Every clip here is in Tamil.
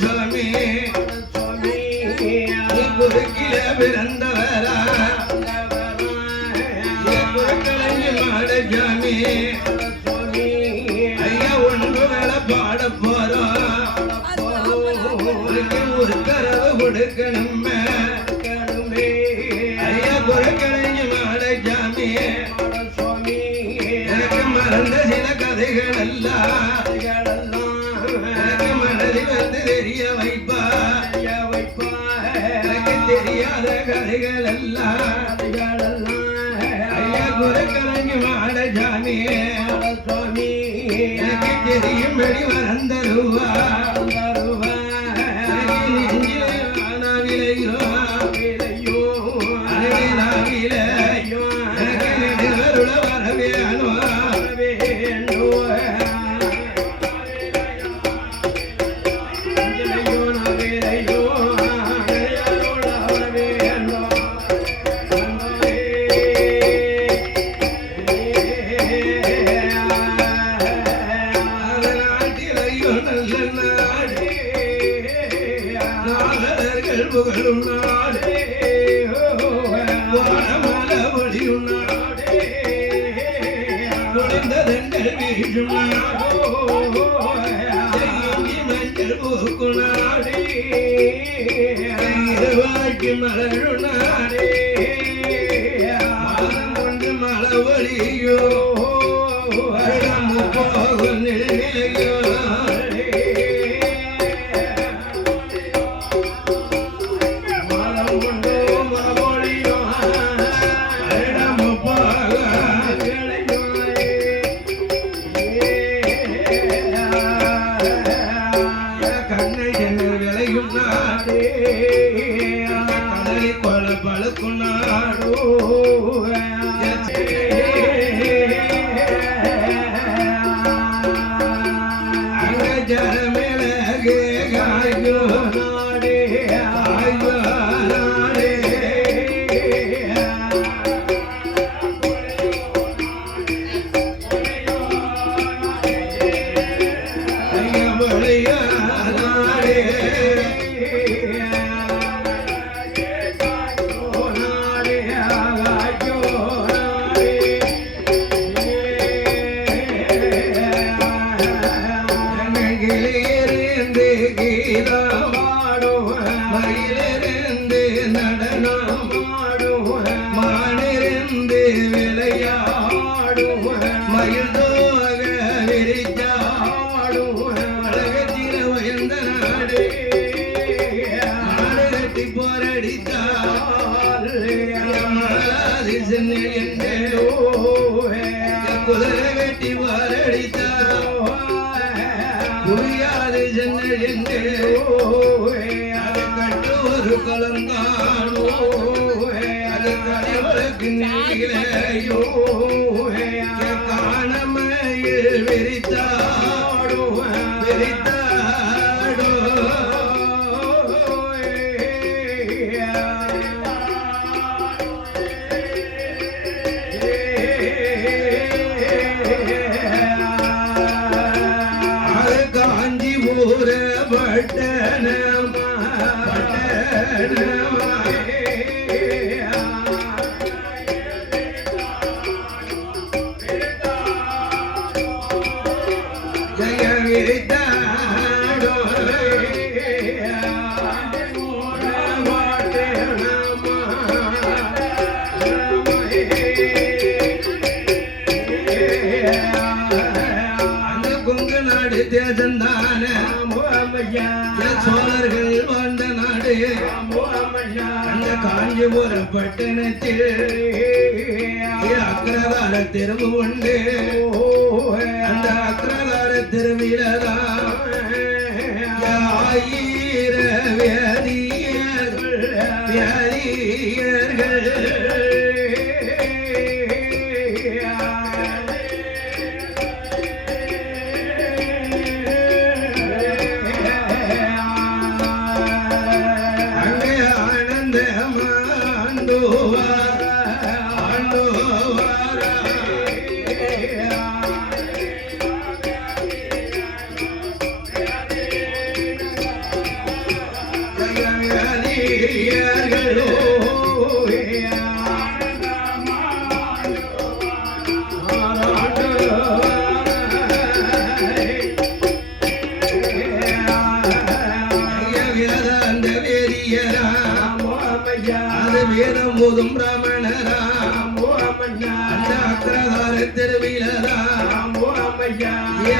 சுவாமி குறுக்கில பிறந்தவரா குறுக்கலங்கி மாட சாமி ஐயா ஒன்று மேல பாட போறோம் ஒரு கரவு கொடுக்கணும் ஐயா குறுக்கலங்கி மாட சாமி எனக்கு மறந்த சில கதைகள் எல்லாம் மனதில் வந்து தெரிய வைப்பா எனக்கு தெரியாத கதைகள் எல்லாம் ஐயா குறுக்கலங்கி மாட சாமி எனக்கு தெரியும்படி வந்தருவா புகழும் நாடே வானமல ஒளியும் நாடே முடிந்ததெங்கள் வீழும் நாடோ மஞ்சள் பூக்கும் நாடே இருவாய்க்கு மலரும் நாடே மலம் கொண்டு மல ஒளியோ போகும் நிலையோ கடலை கொல பழுக்கும் நாடோ அங்க ஜரமிளகு காய்கோ நாடே காய்கோ நாடே ஐயா நாடே மயிலிருந்து நடனம் மானிருந்து விளையாடும் மயில் தோக விரிச்சாடும் அழகத்தில உயர்ந்த நாடு நாடு கட்டி போரடித்தால் என்றோ குதிரை கட்டி போரடித்தால் புரியாது ஜன்னல் என்றோ ஒரு கலந்தானோ அது கடிவழக்கு நீலையோ காணமையில் விரித்தாடோ விரித்தாடோ காஞ்சிபுர பட்டணம் ஜய விரித்தாடோ அந்த கொங்கு நாடு தேசந்தான சோழர்கள் வாழ்ந்த நாடு அந்த காஞ்சிபுர பட்டணத்தில் அக்ரகார தெருவு உண்டு அந்த அக்ரகார தெருவில்தான் ஆயிர வியாதியர்கள் வேதியர்களோ அந்த வேதியரா அது வேதம் போதும் பிராமணரா அந்த அக்ரகார தெருவிலரா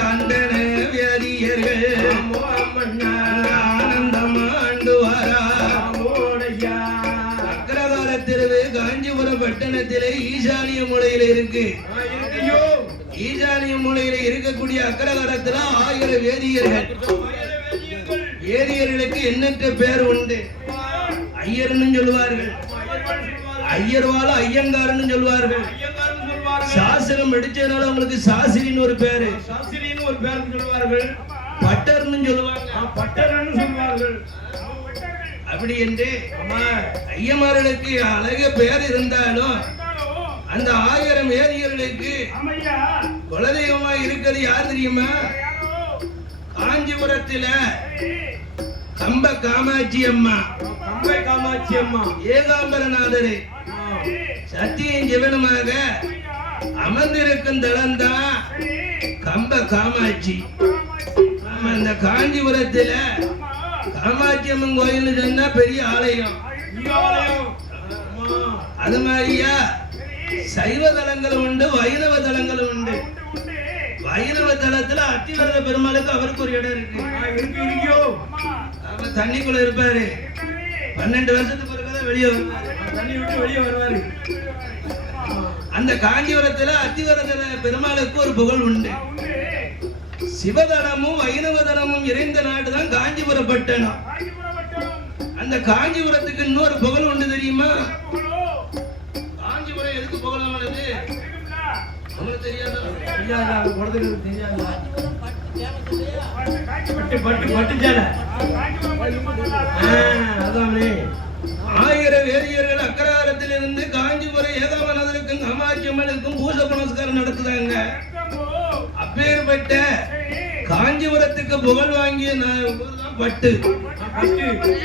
அந்தன வேதியர்கள் ஆனந்தம் ஆண்டுவாரா அக்ரகார தெருவு காஞ்சிபுரம் பட்டணத்திலே ஈசானிய மூலையில இருக்கு. ஈசானிய மூலையில இருக்கக்கூடிய அக்ரகாரத்துல 1000 வேதியர்கள். வேதியர்களுக்கு எண்ணற்ற பேர் உண்டு. ஐயர்னு சொல்லுவார்கள், ஐயர்வால ஐயங்காரன்னு சொல்லுவார்கள். சாஸ்திரம் படிச்சதுனால அவங்களுக்கு சாஸ்திரின்னு ஒரு பேரு சொல்லுவார்கள். பட்டர்னு சொல்லுவாங்க, பட்டர்னு சொல்லுவார்கள். அப்படி என்று ஐயமார்களுக்கு அழக பேர் இருந்தாலும் அந்த 1000 வேதியர்களுக்கு குலதெய்வமா இருக்கிறது யார் தெரியுமா? காஞ்சிபுரத்தில கம்ப காமாட்சி அம்மா, ஏகாம்பரநாதரே சத்தியம் ஜீவனமாக அமர்ந்திருக்கும் தளம்தான் கம்ப காமாட்சி. அந்த காஞ்சிபுரத்தில காமாட்சி அம்மன் கோயில் சொன்னா பெரிய ஆலயம். அது மாதிரியா சைவ தலங்களும் உண்டு, வைணவ தலங்களும் உண்டு. வைணவ தலத்துல அத்திவரத பெருமாளுக்கு அவருக்கு ஒரு இடம் இருக்கு. அவர் தண்ணிக்குள்ள இருப்பாரு. 12 வருஷத்துக்கு பிறகுதான் வெளியே வருவாரு, தண்ணி விட்டு வெளியே வருவாரு. அந்த காஞ்சிபுரத்துல அத்திவரத பெருமாளுக்கு ஒரு புகழ் உண்டு. சிவதலமும் வைணவ தலமும் இறைந்த நாடு தான் காஞ்சிபுரம் பட்டணம். அந்த காஞ்சிபுரத்துக்கு இன்னொரு புகழ் உண்டு தெரியுமா? காஞ்சிபுரம் எதுக்கு புகழானது உங்களுக்கு தெரியாதா? ஆயிரம் வேதியர்கள் அக்ரகாரத்திலிருந்து காஞ்சிபுரம் ஏகாம்பரநாதருக்கும் காமாட்சி அம்மனுக்கும் பூஜை புனஸ்காரம் நடத்துதாங்க. அப்பேற்பட்ட காஞ்சிபுரத்துக்கு புகழ் வாங்கிய பட்டு.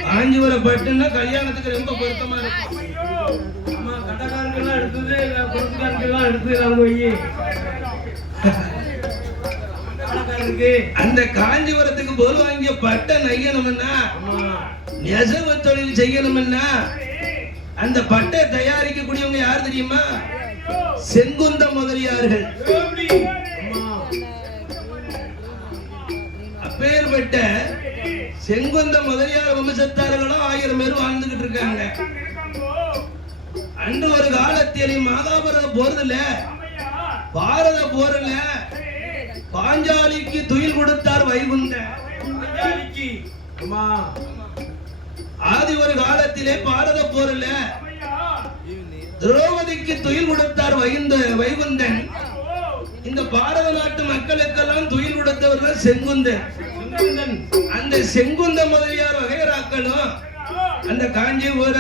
காஞ்சிபுரம் பட்டுன்னா கல்யாணத்துக்கு ரொம்ப பொருத்தமா இருக்கும். அந்த காஞ்சிபுரத்துக்கு புகழ் வாங்கிய பட்டை நெய்யணும்னா, நெசவு தொழில் செய்யணும்னா அந்த பட்டை தயாரிக்கக்கூடியவங்க யார் தெரியுமா? செங்குந்த முதலியார்கள். அப்பேற்பட்ட செங்குந்த முதலியார் வம்சத்தார்களும் 1000 பேர் வாழ்ந்துகிட்டு இருக்காங்க. அன்று ஒரு காலத்தில் மகாபாரத போர்ல, பாரத போர்ல பாஞ்சாலிக்கு துயில் கொடுத்தார் வைகுந்தன். ஆதி ஒரு காலத்திலே பாரத போர்ல திரௌபதிக்கு துயில் கொடுத்தார் வைகுந்தன். இந்த பாரத நாட்டு மக்களுக்கெல்லாம் துயில் கொடுத்தவர்கள் செங்குந்தன். அந்த செங்குந்த முதலியார் வகைராக்களும் அந்த காஞ்சிபுர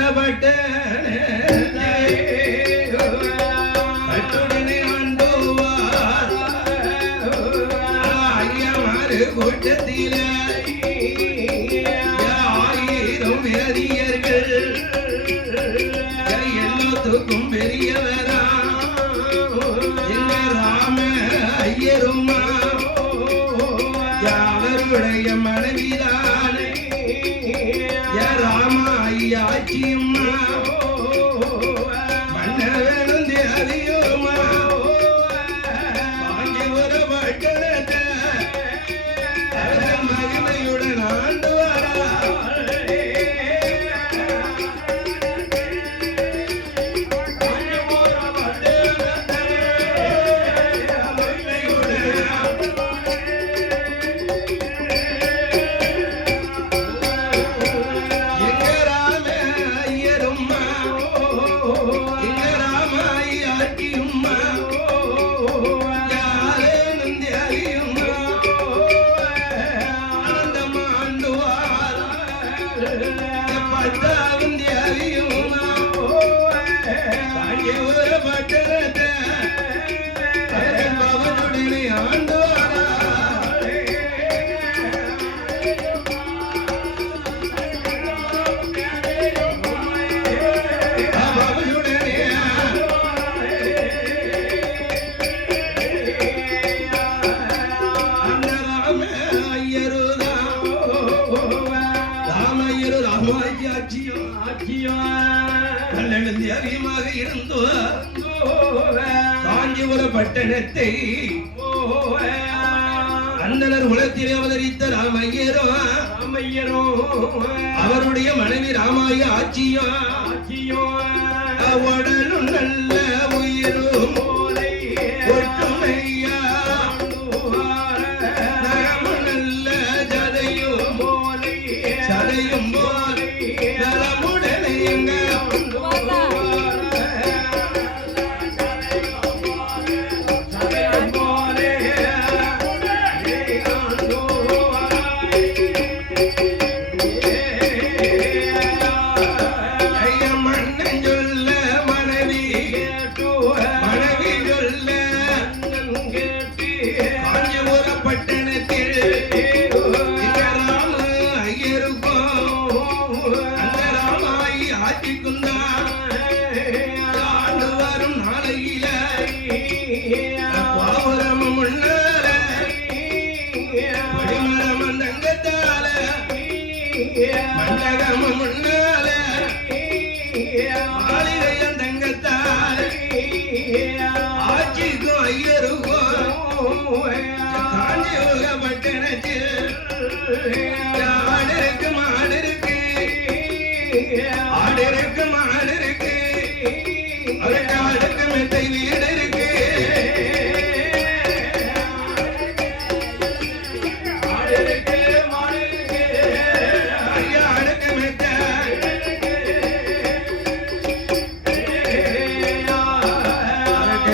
பட்டுடனே ஆண்டுவார் ஐயமாறு கூட்டத்தில 1000 வேதியர்கள் எல்லாத்துக்கும் பெரியவரா எங்க ராம ஐயருமா அவருடைய மனைவிதானே ராம ஐயாச்சியம்மா மன்னவனும் தேவியுமா காஞ்சிபுர பட்டணத்தை மகிமையுடன் ஆண்டு வரா. ராமாயி ஆட்சியும் கல்லெழுந்தி அதிகமாக இருந்தோ காஞ்சிபுர பட்டணத்தை அந்தனர் குலத்திலே அவதரித்த ராமையரோ அவருடைய மனைவி ராமாயி ஆட்சியும் உடலும் நல்ல உயிரும் ஒற்றுமையா நல்ல ஜதையும் சதையும் போலை நலமுடனேங்க ஆட்சிக்கும் ஐயருக்கும் காஞ்சிபுர பட்டணத்தில் ஆடிருக்கு மாடிருக்கு அவருக்கு அடுக்கு மெத்தை வீடு இருக்கு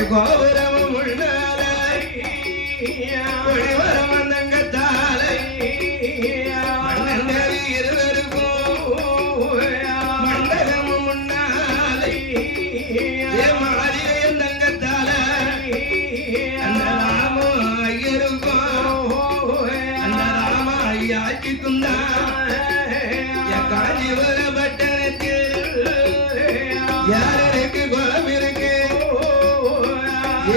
கோபுரமும் உள்ளாலை ஒளிவரம் வந்தங்கத்தாலை மன்னங்கள் இருவருக்கும் மண்டலமும் முன்னாலை மாளிகையும் தங்கத்தாலை அந்த ராமோ ஐயருக்கும் அந்த ராம ஐயாச்சிக்கும் தான் காஞ்சிபுர பட்டணத்தில் யாருக்கு குலம் இருக்கு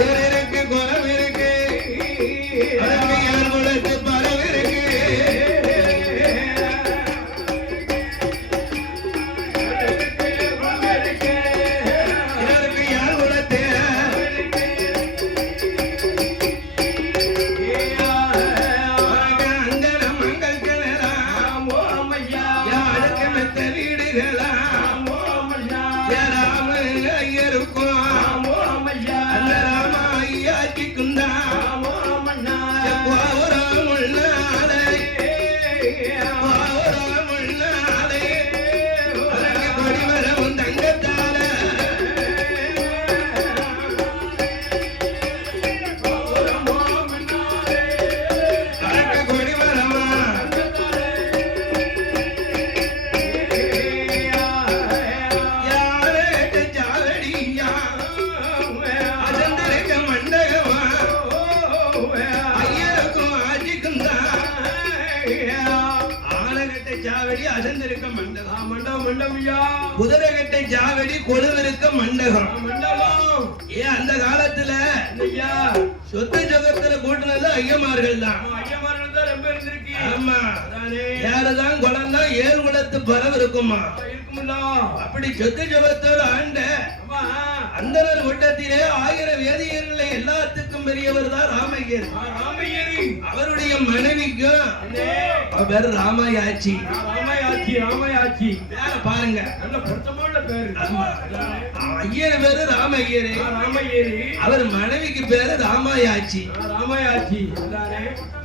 ஏருக்கு குலம் இருக்கு அதற்கு யார் குலத்து பலம் இருக்கு இதற்கு யார் குலத்து அங்கன மங்கள் கிளலாம் யாருக்கு மெத்த வீடுகளா ராம ஐயருக்கும் அசந்திருக்க மண்டபம் குதிரைகட்டை ஜாவடி கொழுவிருக்க மண்டபம் ஏன் அந்த காலத்துல சொத்து ஜகத்துல கூட்டினது ஐயமார்கள் தான் ஆமா யாருதான் குளம் தான் 7 குலத்து பரவ இருக்குமா அப்படி சொத்து ஜகத்தோடு ஆண்ட அந்தனர் கூட்டத்திலே 1000 வேதியர்களை எல்லாத்துக்கும் பெரியவர் தான் ராமையர் அவருடைய மனைவிக்கும் பேர் ராமாயாச்சி பேர பாருங்க நல்ல பொருத்தமான பேரு ஐயர் பேரு ராமையர் அவர் மனைவிக்கு பேரு ராமாயாச்சி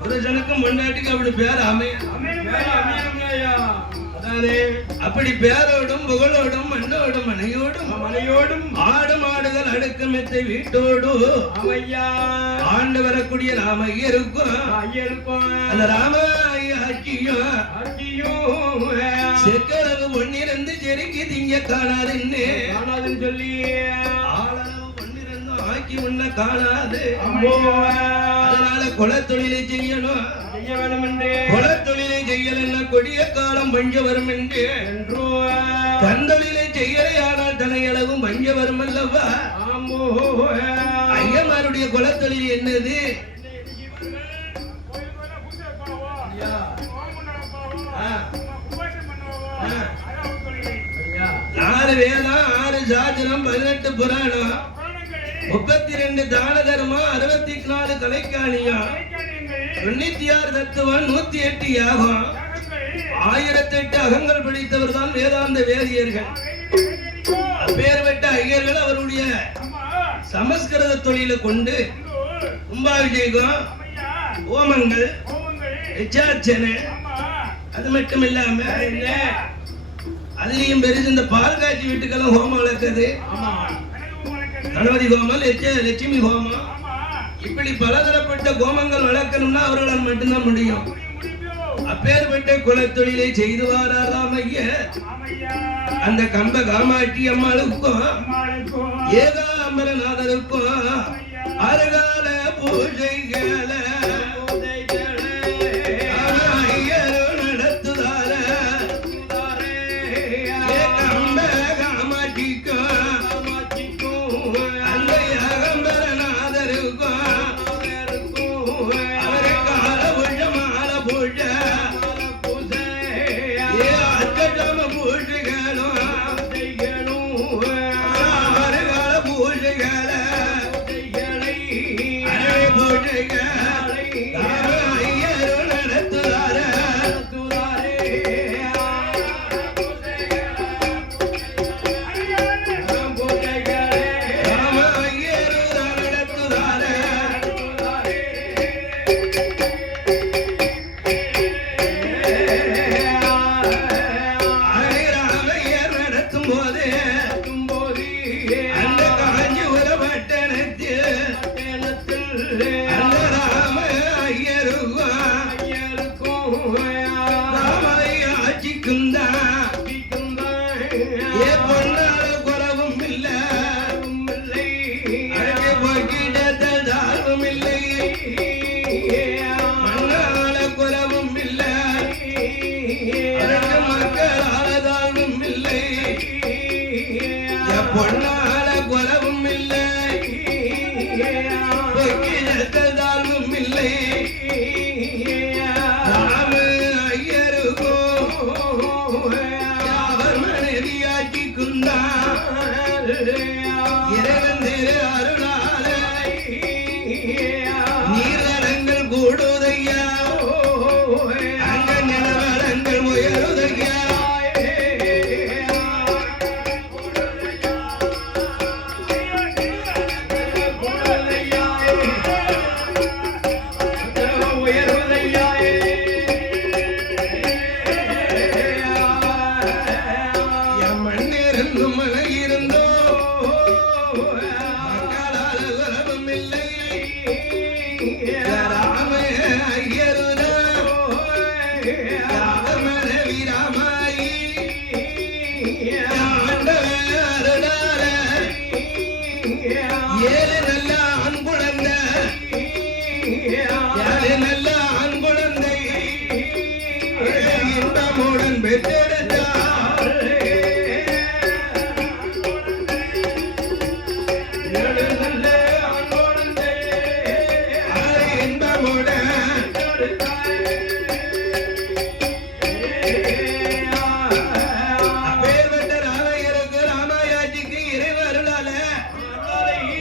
புருஷனுக்கும் முன்னாட்டுக்கு அப்படி பேர் அப்படி பேரோடும் புகழோடும் மண்ணோடும் மனையோடும் ஆடும் ஆடுகள் அடுக்கு மெத்தை வீட்டோடு ஆண்டு வரக்கூடிய ராமையருக்கும் அந்த ராமாயாச்சியும் செக்களவு பொன்னிருந்து செருக்கி திங்க காணாதுன்னு சொல்லி ஆளளவு பொன்னிருந்தும் ஆக்கி உன்ன காணாது அதனால குலத்தொழிலை செய்யணும் குலத்தொழிலை செய்யலன்னா கொடிய காலம் பஞ்ச வரும் என்று தந்தொழிலை செய்யலையானால் தனையளவும் பஞ்ச வரும் அல்லவா ஐயமாருடைய குலத்தொழில் என்னது 6 வேதம் 6 சாத்திரம் 18 புராணம் 32 தான தர்மம் 64 கலைக்காணியம் 96 தத்துவம் 108 யாகம் 1008 அகங்கள் படித்தவர் தான் வேதாந்த வேதியர்கள். அப்பேற்பட்ட ஐயர்கள் அவருடைய சமஸ்கிருத தொழிலை கொண்டு கும்பாபிஷேகம் ஹோமங்கள் விசார்ச்சனை அது மட்டும் இல்லாம அதுலயும் பெருசு இந்த பால் காட்சி வீட்டுக்கெல்லாம் ஹோமம் வளர்க்குது. கணபதி ஹோமம் லட்சுமி ஹோமம் இப்படி பலதரப்பட்ட ஹோமங்கள் வளர்க்கணும்னா அவர்களால் மட்டும்தான் முடியும். அப்பேற்பட்ட குலத்தொழிலை செய்து வாராம் ஐயா. அந்த கம்ப காமாட்சி அம்மாளுக்கும் ஏகாம்பரநாதருக்கும் அருகால பூஜைகள நடத்துதார கம்ப காமாட்சிக்கும் அந்த ஏகாம்பரநாதருக்கும் அவரை கால பூஜை மாலை பூஜை நீரடங்கள் கூடுதையா அங்க நிலவரங்கள் உயருதையா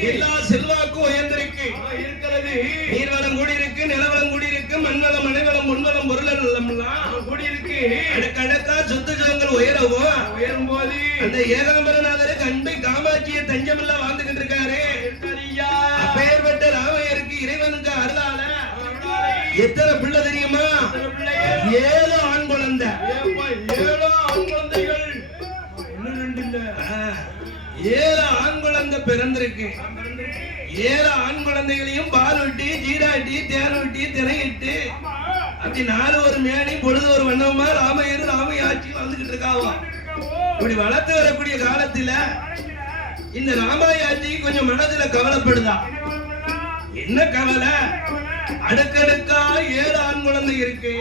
எல்லா செல்வாக்கும் உயர்ந்திருக்கு இருக்கிறது. நீர்வளம் கூடி இருக்கு, நிலவளம் கூடி இருக்கு, மண்வளம் மனைவளம் முன்வளம் பொருளெல்லாம் கூடி இருக்கு. அடுக்கடுக்கா சொத்து சுகங்கள் உயரும் போது அந்த ஏகாம்பரநாதருக்கு அன்பை காமாட்சியை தஞ்சமெல்லாம் வாழ்ந்துகிட்டு இருக்காரு. அப்பேற்பட்ட ராமையருக்கு இறைவனுக்கு அருளால எத்தனை பிள்ளை தெரியுமா? 7 ஆண் குழந்தை. 7 ஆண் குழந்தைகள். 7 ஆண் குழந்தை பிறந்திருக்கு. 7 ஆண் குழந்தைகளையும் பால் விட்டு ஜீராட்டி தேன் விட்டு திரையிட்டு அப்படி 4 ஒரு மேனி பொழுது ஒரு வண்ணமா ராமையர் ராமையாட்சி வந்துகிட்டு இருக்காவா. இப்படி வளர்த்து வரக்கூடிய காலத்துல இந்த ராமாயாட்சி கொஞ்சம் மனதுல கவலைப்படுதா. என்ன கவலை? அடுக்கடுக்கா 7 ஆண் குழந்தை இருக்கு.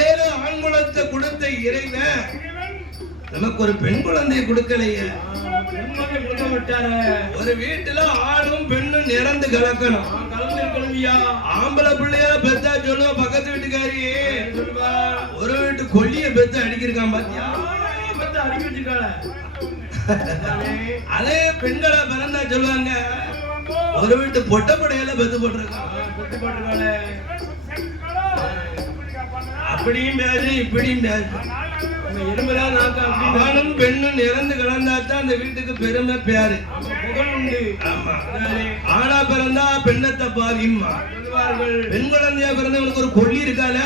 7 ஆண் குழந்தை கொடுத்த இறைவன் நமக்கு ஒரு பெண் குழந்தையை கொடுக்கலையே. ஒரு வீட்டுல ஆணும் பெண்ணும் நிறந்து கலக்கணும். ஆம்பளை பிள்ளையா பெத்தா சொல்லுவா பக்கத்து வீட்டுக்காரி, ஒரு வீட்டு கொல்லிய பெத்த அடிக்கிருக்கான் பாத்தியா. அடிக்க வச்சிருக்காள. அதே பெண்களை பிறந்தா சொல்லுவாங்க ஒரு வீட்டு பொட்ட படையில பெத்து போட்டிருக்கான். பெத்து போட்டிருக்காளே. அப்படியும் பேசு இப்படியும் பேசு. ஆணும் பெண்ணும் இறந்து கிடந்தாத்தான் அந்த வீட்டுக்கு பெருமை பேரு புகழ் உண்டு. ஆமா. ஆனா பிறந்தா பெண்ணத்தை பாவிம்மா. பெண் குழந்தையா பிறந்தவனுக்கு ஒரு கொல்லி இருக்கால,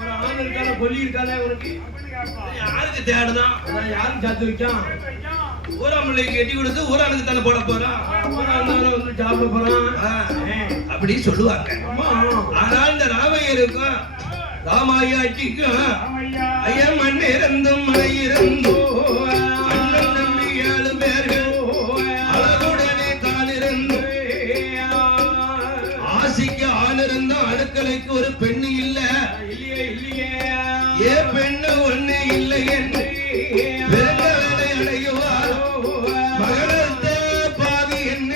ஒரு ஆண் இருக்கால, கொல்லி இருக்கால. உனக்கு யாருக்கு தேடுதான்? யாருக்கு சாத்து வைக்கான்? ஊராமலைக்கு கட்டி கொடுத்து ஊரானுக்கு தானே போட போறான். வந்து சாப்பிட போறான் அப்படி சொல்லுவாங்க. ஆனால் இந்த ராமையருக்கும் ராமாயாட்சிக்கும் ஐயா மண் இருந்தும் மழை இருந்தோ அண்ணன் தம்பி 7 பேர்கள் அழகுடனே தான் இருந்து ஆசைக்கு ஆண் இருந்தும் அடுக்கலைக்கு ஒரு பெண்ணு இல்ல. ஏ பெண்ணு ஒண்ணு இல்லை என்று பெருங்கவலை அடையுவார் மகளத்தை பாவி என்ன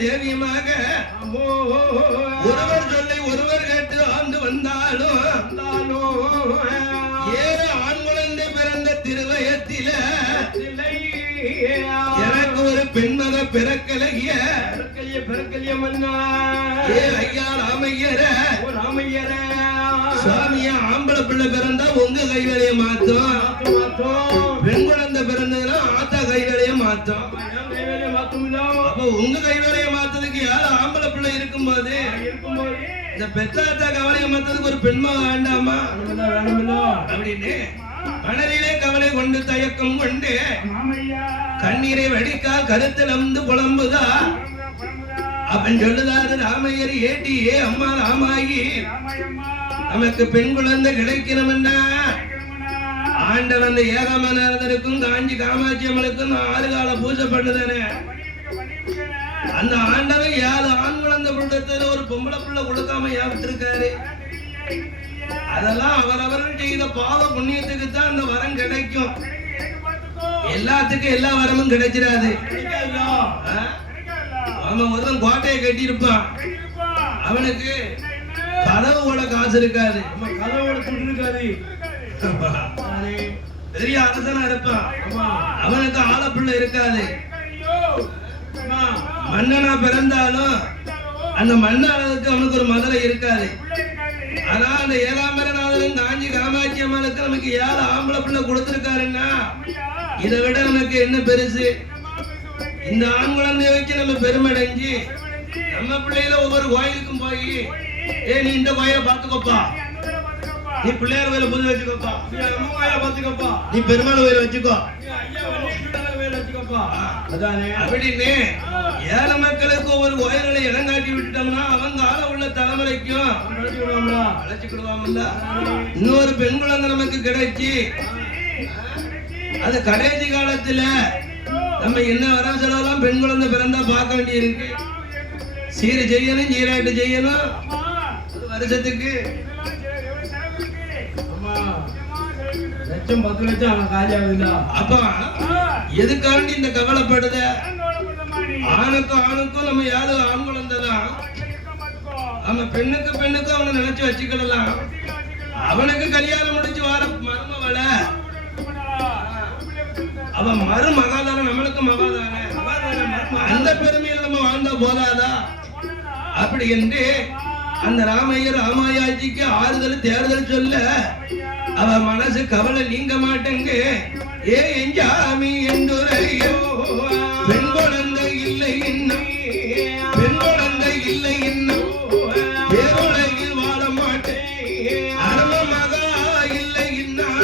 தேவியமாக ஒருவர் சொல்லி ஒருவர் கேட்டு ஆண்டு வந்தாலும் ஏழு ஆண் குழந்தை பிறந்த திருவயத்தில எனக்கு ஒரு பெண்மக பிறக்கலைய மன்னா ஐயா ராமையர சுவாமிய ஆம்பளை பிள்ளை பிறந்தா உங்க கைவேலைய மாத்தோம், பெண் குழந்தை பிறந்ததுன்னா ஆத்தா கைவேலைய மாத்தோம். அப்ப உங்க கைவேலைய மாத்ததுக்கு யாரு ஆம்பளை பிள்ளை இருக்கும்போது இந்த பெத்தாத்தா கவலையை மாத்ததுக்கு ஒரு பெண்மக வேண்டாமா அப்படின்னு மனதிலே கவலை கொண்டு தயக்கம் கொண்டு கண்ணீரை வடிக்கா கருத்தில் அந்து புலம்புதா அப்பன் சொல்லுதாரு ராமையர் ஏட்டியே அம்மா ராமாயி நமக்கு பெண் குழந்தை கிடைக்கணும்னா ஆண்டவன் அந்த ஏகாமநாதனுக்கும் காஞ்சி காமாட்சி அம்மனுக்கும் 6 கால பூஜை பண்ணுதானே. அந்த ஆண்டவன் 7 ஆண் குழந்தை கொடுத்ததுல ஒரு பொம்பளை பிள்ளை கொடுக்காம விட்டுருக்காரு. அதெல்லாம் அவரவர்கள் செய்த பாவ புண்ணியத்துக்கு தான் அந்த வரம் கிடைக்கும். எல்லாத்துக்கும் எல்லா வரமும் கிடைச்சிடாது. அவன் ஒருத்தன் கோட்டையை கட்டியிருப்பான், அவனுக்கு கதவோட காசு இருக்காது, கதவோட துட்டு இருக்காது. பெரிய அரசனா இருப்பான், அவனுக்கு ஆளப்பிள்ளை இருக்காது. மன்னனா பிறந்தாலும் அந்த மன்னனுக்கு அவனுக்கு ஒரு மதுரை இருக்காது. ஆனா அந்த ஏகாம்பரநாதன் காஞ்சி காமாட்சி அம்மனுக்கு நமக்கு 7 ஆம்பளை பிள்ளை கொடுத்திருக்காருன்னா இதை விட நமக்கு என்ன பெருசு? இந்த ஆண் குழந்தைய வச்சு நம்ம பெருமடைஞ்சு நம்ம பிள்ளையில ஒவ்வொரு கோயிலுக்கும் போய் நீ இந்த கோயிலை பாத்துக்கோப்பா, நீ பிள்ளையார் கோயில பூஜை வச்சுக்கோப்பா, நீ அம்மா கோயில பாத்துக்கப்பா, நீ பெருமாள் கோயில வச்சுக்கோ அதானே அப்படின்னு ஏழை மக்களுக்கு ஒவ்வொரு கோயில்களை இடம் காட்டி விட்டுட்டோம்னா அவங்க ஆள உள்ள தலைமுறைக்கும் அழைச்சுக்கிடுவாங்கல்ல. இன்னொரு பெண் குழந்தை நமக்கு கிடைச்சி அது கடைசி காலத்துல நம்ம என்ன வர செலவெல்லாம் பெண் குழந்தை பிறந்தா பார்க்க வேண்டி இருக்கு. சீரை செய்யணும், சீராட்டு செய்யணும், வருஷத்துக்கு லட்சம் 10 லட்சம் அவன் காலியாகுதுல. அப்ப எதுக்காண்டி இந்த கவலைப்படுத? ஆணுக்கும் நம்ம 7 ஆண் குழந்தை தான். நம்ம பெண்ணுக்கு அவனை நினைச்சு வச்சுக்கலாம். அவனுக்கு கல்யாணம் முடிச்சு வர மருமவள அவன் மருமகாதான, நம்மளுக்கு மகாதான. அந்த பெருமையில் நம்ம வாழ்ந்தா போதாதா? அப்படி என்று அந்த ராமையர் ராமாயாஜிக்கு ஆறுதல் தேர்தல் சொல்ல அவ மனசு கவலை நீங்க மாட்டேங்க. எஞ்சாமி என்றுரையோ பெண் குழந்தை இல்லை இன்னும், பெண் குழந்தை இல்லை இன்னும், பேருலகில் வாழ மாட்டேன், அரும மகா இல்லை இன்னும்.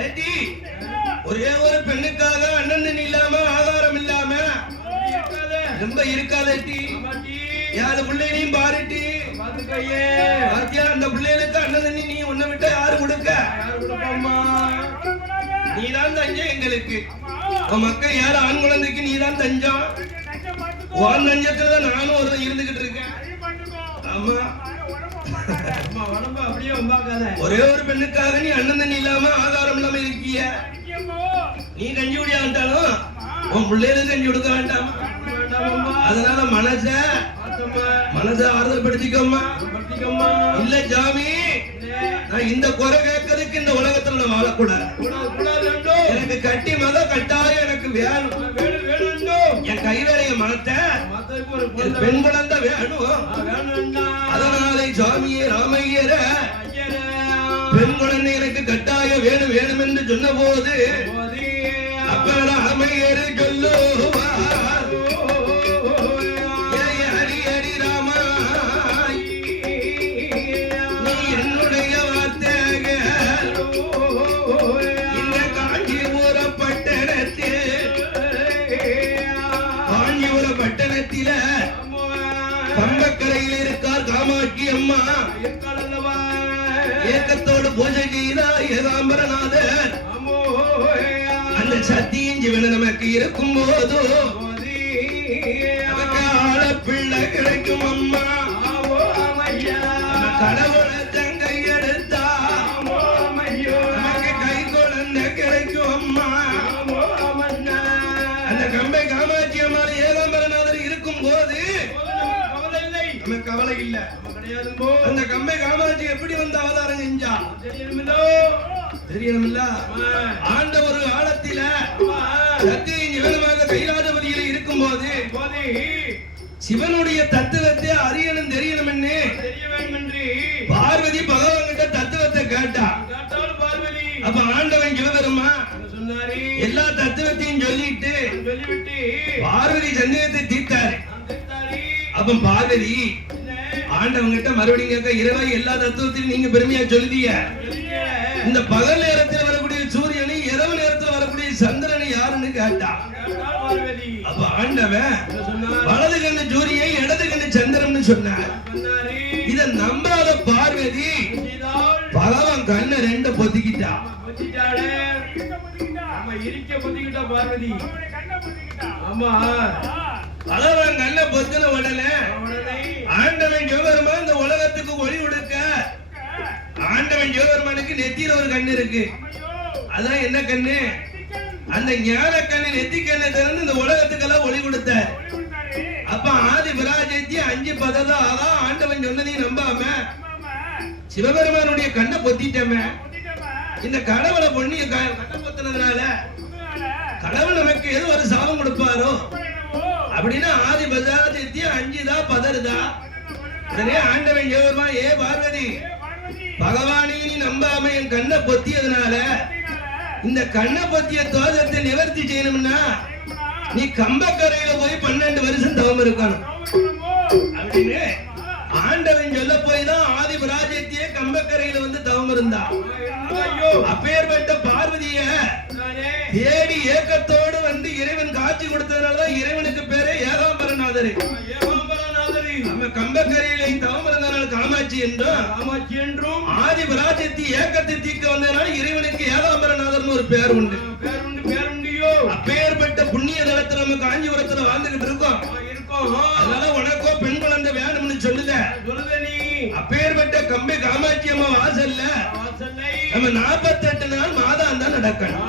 ஏட்டி ஒரே ஒரு பெண்ணுக்காக அண்ணன் தண்ணி இல்லாம ஆதாரம் இல்லாம இருக்காதே. ரொம்ப இருக்காதட்டி. ஆமாட்டி. 7 பிள்ளைகளையும் பாருட்டி. பாத்துக்கையே. பாத்தியா அந்த பிள்ளைகளுக்கு அண்ணன் தண்ணி நீ உன்னை விட்டா யாரு கொடுக்க? யாரு கொடுப்பாம்மா? நீதான் தஞ்சம் எங்களுக்கு. உன் மக்கள் 7 ஆண் குழந்தைக்கு நீதான் தஞ்சம். உன் தஞ்சத்துலதான் நானும் ஒரு இருந்துகிட்டு இருக்கேன். ஆமா அம்மா, உடம்ப அப்படியே உம்பாக்காத. ஒரே ஒரு பெண்ணுக்காக நீ அண்ணன் தண்ணி இல்லாம ஆதாரம் இல்லாம இருக்கிய. நீ கஞ்சி குடியாட்டாலும் உன் பிள்ளைகளுக்கு கஞ்சி கொடுக்க வேண்டாமா? வேண்டாமம்மா. அதனால பார்த்தம்மா. மனசை ஆறுதல் படுத்திக்கோமா. படுத்திக்கம்மா. இல்ல ஜாமி, நான் இந்த குறை கேட்கறதுக்கு இந்த உலகத்துல நான் வாழக்கூடாது. கூடாது வேண்டும். எனக்கு கட்டி மதம் கட்டாயம் எனக்கு வேணும். வேணும் வேண்டும். என் கைவேலைய மாத்த மத்ததுக்கு ஒரு என் பொண்ணு பெண் குழந்தை வேணும். வேணும்னா. அதனாலே சாமியே ராமையர ஐயரே. பெண் குழந்தை எனக்கு கட்டாயம் வேணும் வேணும் என்று சொன்ன போது போதி. அப்ப ராமையரு சொல்லுவார், ஏய் ஹரி ஹரி ராமா, நீ என்னுடைய வார்த்தைக இந்த காஞ்சிபுரம் பட்டணத்தில பம்பக்கரையில் இருக்கார் காமாட்சி அம்மா. ஏக்கத்தோடு பூஜை செய்தார் ஏகாம்பரநாதர். அந்த சத்தியின் ஜீவன நமக்கு இருக்கும் போது நமக்கு ஆள பிள்ளை கிடைக்கும் அம்மா. கடவுளை தங்கை எடுத்தா நமக்கு கை குழந்தை கிடைக்கும் அம்மா. அந்த கம்பை காமாட்சி அம்மா ஏகாம்பரநாதர் இருக்கும் போது நமக்கு கவலை இல்ல. அந்த கம்பை காமாட்சி எப்படி வந்து அவதாரம் செஞ்சா தெரியணும்ல. ஆண்ட ஒரு காலத்தில சத்தியின் ஜீவனமாக கைலாசபதியில் இருக்கும் போது சிவனுடைய தத்துவத்தை அறியணும் தெரியணும் என்று பார்வதி பகவான் கிட்ட தத்துவத்தை கேட்டா. அப்ப ஆண்டவன் சிவபெருமா எல்லா தத்துவத்தையும் சொல்லிட்டு பார்வதி சந்தேகத்தை தீர்த்தாரு. அப்ப பார்வதி ஆண்டவன் கிட்ட மறுபடியும் கேட்க, இரவை எல்லா தத்துவத்தையும் நீங்க பெருமையா சொல்லுதீங்க, இந்த பகல் நேரத்தில் வரக்கூடிய சூரியனை இரவு நேரத்தில் வரக்கூடிய சந்திரனை யாருன்னு கேட்டா. அப்ப ஆண்டவன் வலது கண்ணு சூரியை இடது கண்ணு சந்திரன் சொன்னார். இத நம்பாத பார்வதி பகவான் கண்ணை 2 பொத்திக்கிட்டா. பகவான் கண்ணை பொத்தின உடனே ஆண்டவன் சிவபெருமா இந்த உலகத்துக்கு ஒளி கொடுக்க, ஆண்டவன் சிவபெருமானுக்கு நெத்தியில ஒரு கண்ணு இருக்கு. அதான் என்ன கண்ணு? அந்த ஞான கண்ணு நெத்தி கண்ணை திறந்து இந்த உலகத்துக்கெல்லாம் ஒளி கொடுத்தார். அப்ப ஆதி பராஜயத்தி 5 பததான் ஆண்டவன் சொன்னதையும் நம்பாம சிவபெருமானுடைய கண்ணை பொத்திட்டமே. இந்த கடவுளை பொண்ணி கண்ணை பொத்தினதுனால கடவுள் நமக்கு எது ஒரு சாபம் கொடுப்பாரோ அப்படின்னா ஆதி பராஜயத்தி 5 தான் பதறுதா. உடனே ஆண்டவன் சிவபெருமா, ஏ பார்வதி, பகவானை நீ நம்பாம என் கண்ணை பொத்தியதுனால இந்த கண்ணை பொத்திய தோஷத்தை நிவர்த்தி செய்யணும்னா நீ கம்பக்கரையில போய் 12 வருஷம் தவம் இருக்கணும் அப்படின்னு ஆண்டவன் சொல்ல போய் தான் ஆதி பராஜயத்தியே கம்பக்கரையில வந்து தவம் இருந்தா. அப்பேற்பட்ட பார்வதிய தேடி ஏக்கத்தோடு வந்து இறைவன் காட்சி கொடுத்ததுனாலதான் இறைவனுக்கு பேரே ஏகாம்பரநாதர். நம்ம கம்பக்கரையில தவம் இருந்தனால காமாட்சி என்றும் ஆதி பராஜயத்தி ஏக்கத்தை தீக்க வந்ததுனால இறைவனுக்கு ஏகாம்பரநாதர்னு ஒரு பேர் உண்டு. அப்பேற்பட்ட புண்ணிய தலத்துல நம்ம காஞ்சிபுரத்துல வாழ்ந்துகிட்டு இருக்கோம். அதனால உனக்கோ பெண் குழந்தை வேணும்னு சொல்லுத. அப்பேற்பட்ட கம்பை காமாட்சி அம்மா வாசல்ல நம்ம 48 நாள் மாதாந்தா நடக்கணும்.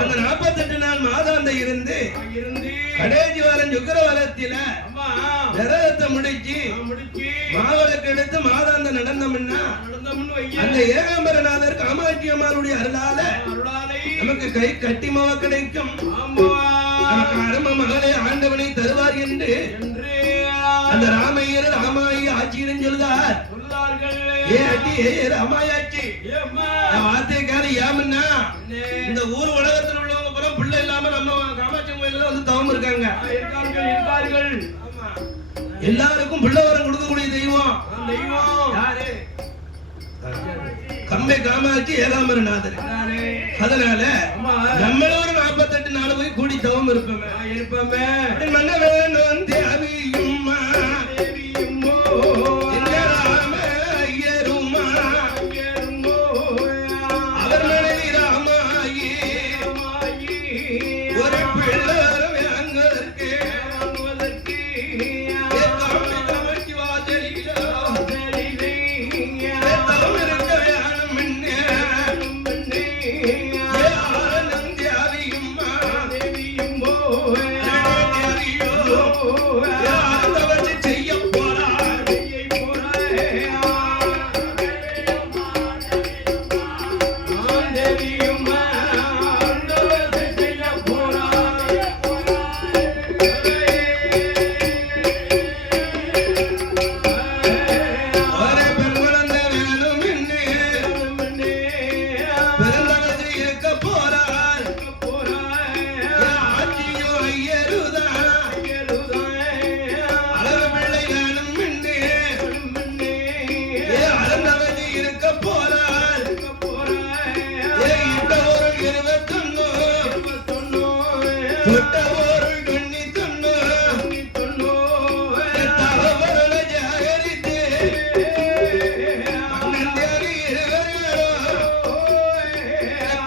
அந்த 48 நாள் மாதாந்த இருந்து கடைசி வாரம் சுக்கிரவாரத்தில விரதத்தை முடிச்சு மாவிளக்கு எடுத்து மாதாந்த நடந்தோம்னா அந்த ஏகாம்பரநாதர் காமாட்சி அம்மாளுடைய அருளால நமக்கு கை கட்டிமாவ கிடைக்கும். நமக்கு அரும மகளே ஆண்டவனை தருவார் என்று அந்த ராமையர் ராமாயி ஆட்சியிலும் சொல்லுதார். ஏ அடி ஏ ராமாயாச்சி வார்த்தைக்கார ஏமன்னா இந்த ஊர் உலகத்தில் உள்ளவங்க பூரா பிள்ளை இல்லாம நம்ம காமாட்சி கோயில்ல வந்து தவம் இருக்காங்க. எல்லாருக்கும் பிள்ளை வரம் கொடுக்கக்கூடிய தெய்வம் யாரு? கம்பை காமாட்சி ஏகாம்பரநாதர். அதானே. அதனால ஆமா. நம்மளும் ஒரு 48 நாள் போய் கூடி தவம் இருப்போமே. இருப்பமே. அப்படி மன்ன வேணும் தேவியும்மா தேவியும்மோ. இந்த ராம ஐயருமா ஐயரும்மோ. அவர் மனைவி ராமாயி ராமாயி. ஒரு பிள்ளை வாங்குவதற்கு வாங்குவதற்கு கம்பை காமாட்சி வாசலிலோ வாசலிலே தவம் இருக்க வேணும் முன்னே. முன்னே ஆனந்தம் தேவியும்மா தேவியும்மோ. தேவியோ யார் தவறு செய்ய போறார். கையை போறாய். தேவியும்மா ஆண்டவரை செய்ய போறாய். ஒரே பெண் குழந்தை வேணும் என்று பெருந்தவசி இருக்க போறார். ஆட்சியோ ஐயருதான் அழகு பிள்ளை வேணும் என்று அறந்தவசி இருக்க போறார். இட்ட ஒரு 21 தொட்ட ஒரு 99 தகவலை ஜாகரித்து அண்ணன் தேவி இருவர்களும்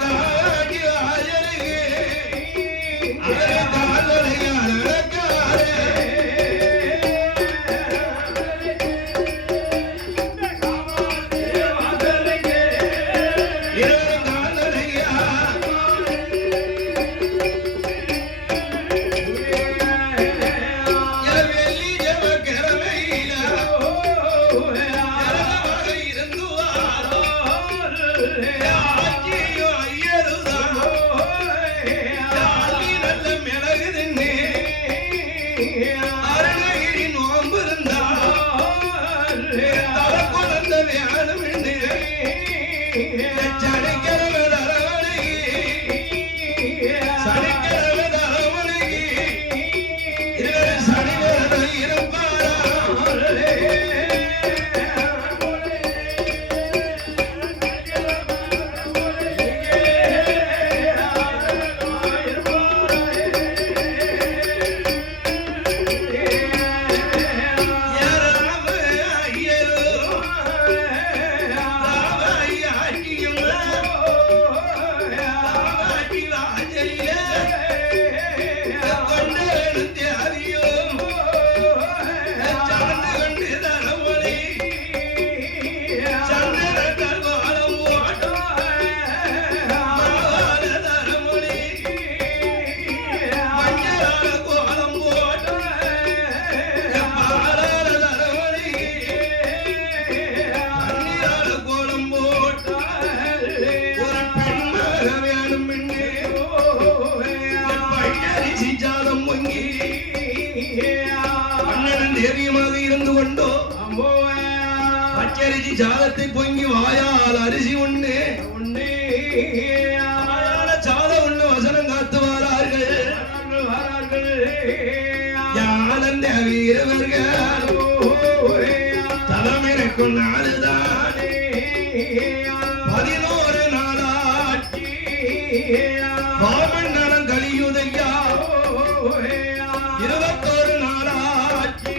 தாடி ஆஜருகே அவரை கால்வளையால் நடக்காரே. இருவரும் கால்வளையா வெள்ளி ஜமக்கிழமையில ஜனமாக இருந்து வாரோ. ஆட்சியோ ஐயருதான் ஆட்சி நல்ல மிளகு தின்னு அருணகிரி நோம்பு இருந்தா தவ குழந்தை வேணும் என்று சனிக்கிழமை தரவணைகி சனிக்கிழமை தரவணைகி இருவரும் சனிக்கிழமை இருப்பாரா. ராம ஐயரோ ராம ஐயாட்டியும் ராமாட்டி வாசலிலே கொண்டு வேணும் தேவியும் சார்ந்து கொண்டு தரமொழி சந்திரத்தால் கோலம் போட்டோம் மாவால தரமொழி மஞ்சளால கோலம் போட்டோம் பாலால தரமொழி பன்னீரால கோலம் போட்டால் ஒரு பெண்ணாக வேணும் என்று பச்சரிசி ஜாதம் பொங்கி அண்ணன் தேவியமாக இருந்து கொண்டோ பச்சரிசி ஜாதத்தை பொங்கி வாயால் அரிசி உண்ணு வாயால சாதம் உண்ணு வசனம் காத்து வாரார்கள். ஞானம் தேவி இருவர்கள் தலைமைக்கும் நாளுதான் 11 நாளாட்சி பாமண்டலம் கலியுதையா 21 நாளாட்சி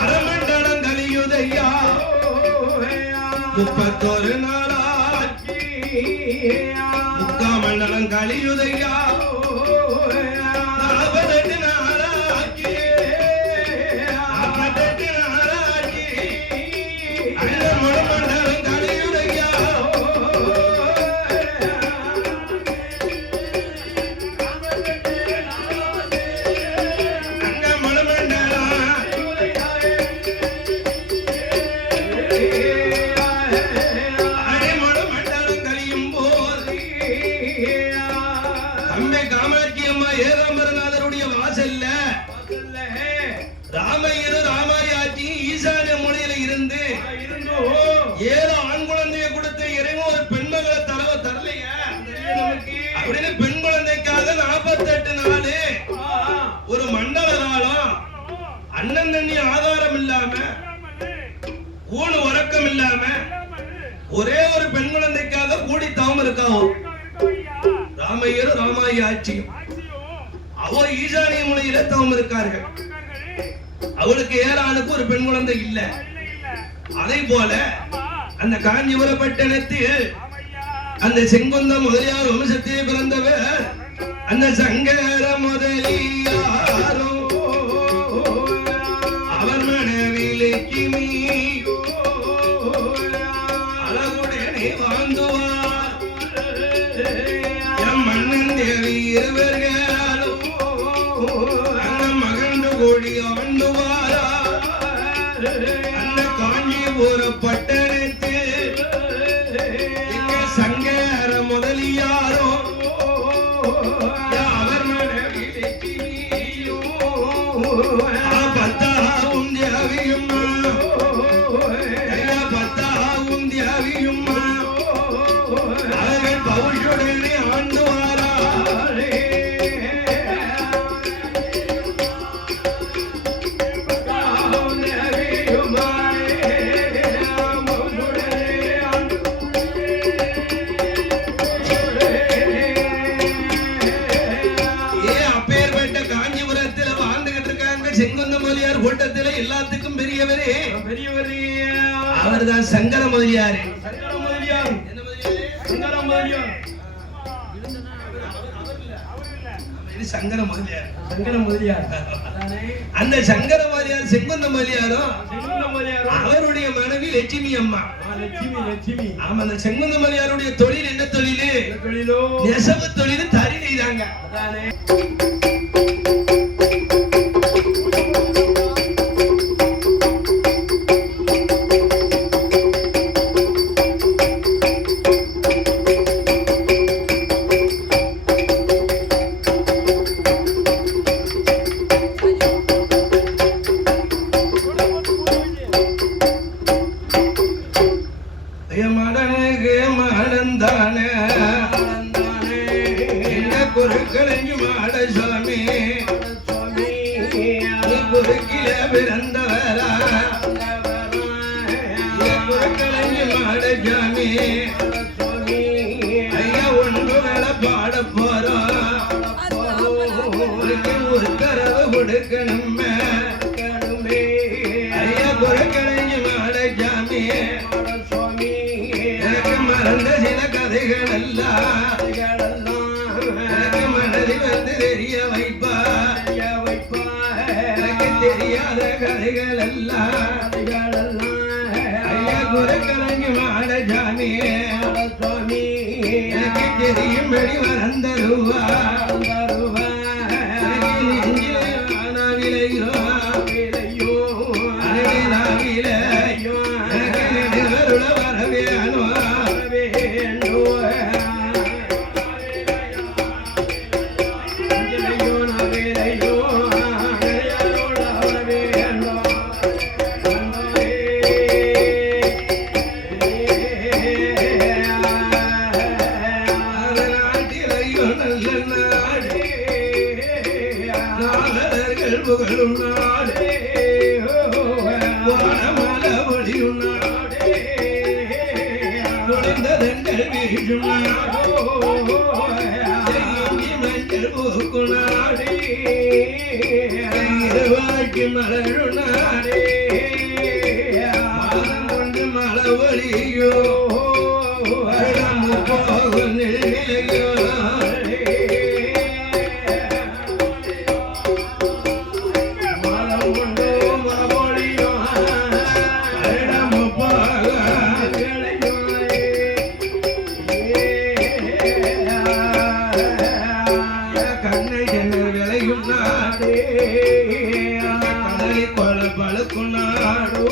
அரமண்டலம் கலியுதையா 31 நாளாட்சி முக்காமண்டலம் கலியுதையா 48 நாளாட்சி 48 நாளாட்சி அண்ண முழுமண்டலம் கலியுதையா அங்க முழுமண்டலம் அடிமுழுமண்டலம் கலியும் போது அம்மை காமாட்சி அம்மா ஏகாம்பரநாதருடைய வாசல்ல ராமையரும் ராமாயாச்சி ஈசானிய மூலையில இருந்து 7 ஆண் குழந்தைய கொடுத்த இறைவன் ஒரு பெண் மகளை தரலையா அப்படின்னு பெண் குழந்தைக்காக 48 நாள் ஒரு மண்டல காலம் அண்ணன் தண்ணி ஆதாரம் இல்லாம ஊனு உறக்கம் இல்லாம ஒரே ஒரு பெண் குழந்தைக்காக கூடி தவம் இருக்காவோ ராமையரும் ராமாயி ஆட்சியும் அவ ஈசானிய முனையில தவம் இருக்கார்கள். அவளுக்கு ஏறானுக்கு ஒரு பெண் குழந்தை இல்ல. அதை போல அந்த காஞ்சிபுர பட்டணத்தில் அந்த செங்குந்த முதலியார் வம்சத்திலே பிறந்தவர் அந்த சங்கர முதலியாரோ அவர் மனைவிலே கிமி அழகுடனே வாழ்ந்துவார். எம் மன்னன் தேவி இருவர்களும் அந்த மகண்டு கூடி ஆண்டுவாரா. அந்த காஞ்சிபுர பட்டணத்தில் இங்க சங்கர முதலியாரோ அவர் மனைவிலே கிமியோ பத்தாவும் தேவியும்மா பத்தாவும் தேவியும்மா அவர்கள் பவுஷுடனே ஆண்டுவாரா. அப்பேற்பட்ட காஞ்சிபுரத்துல வாழ்ந்துகிட்டு இருக்காங்க செங்குந்த முதலியார் கூட்டத்துல எல்லாத்துக்கும் பெரியவரே அவர்தான் சங்கர முதலியாரு. என்ன முதலியாரு? இது சங்கர முதலியார். அந்த சங்கர முதலியார் செங்குந்த முதலியாரும் அவருடைய மனைவி லட்சுமி அம்மா. ஆமா, அந்த செங்குந்த முதலியாருடைய தொழில் என்ன தொழிலு? நெசவு தொழில், தறி நெய்தாங்க. மடனுக்கு மடந்தானே எங்க குறுக்கலைஞ்சு மாட சுவாமி குறுக்கில பிறந்தவரா குறுக்கலைஞ்சு மாட சுவாமி ஐயா ஒன்றுகளை பாட போறோம். ஒரு கரவு கொடுக்கணும் ஐயா குறுக்கலைஞ்சு மாட சுவாமி மறந்த சில கதைகள் எல்லாம் எனக்கு மனதில் வந்து தெரிய வைப்பா. எனக்கு தெரியாத கதைகள் எல்லாம் ஐயா குறுக்கலைஞ்சு மாட சாமி எனக்கு தெரியும்படி மறந்தருவா. புகழும் நாடே வானமல ஒளியும் நாடே முடிந்ததெங்கள் வீழும் நாடோ மஞ்சள் பூக்கும் நாடே இருவாக்கி மலரும் நாடே கொண்டு மல ஒளியோ போகும் நிலையோ கடலை கொலை பழுக்கும் நாடோ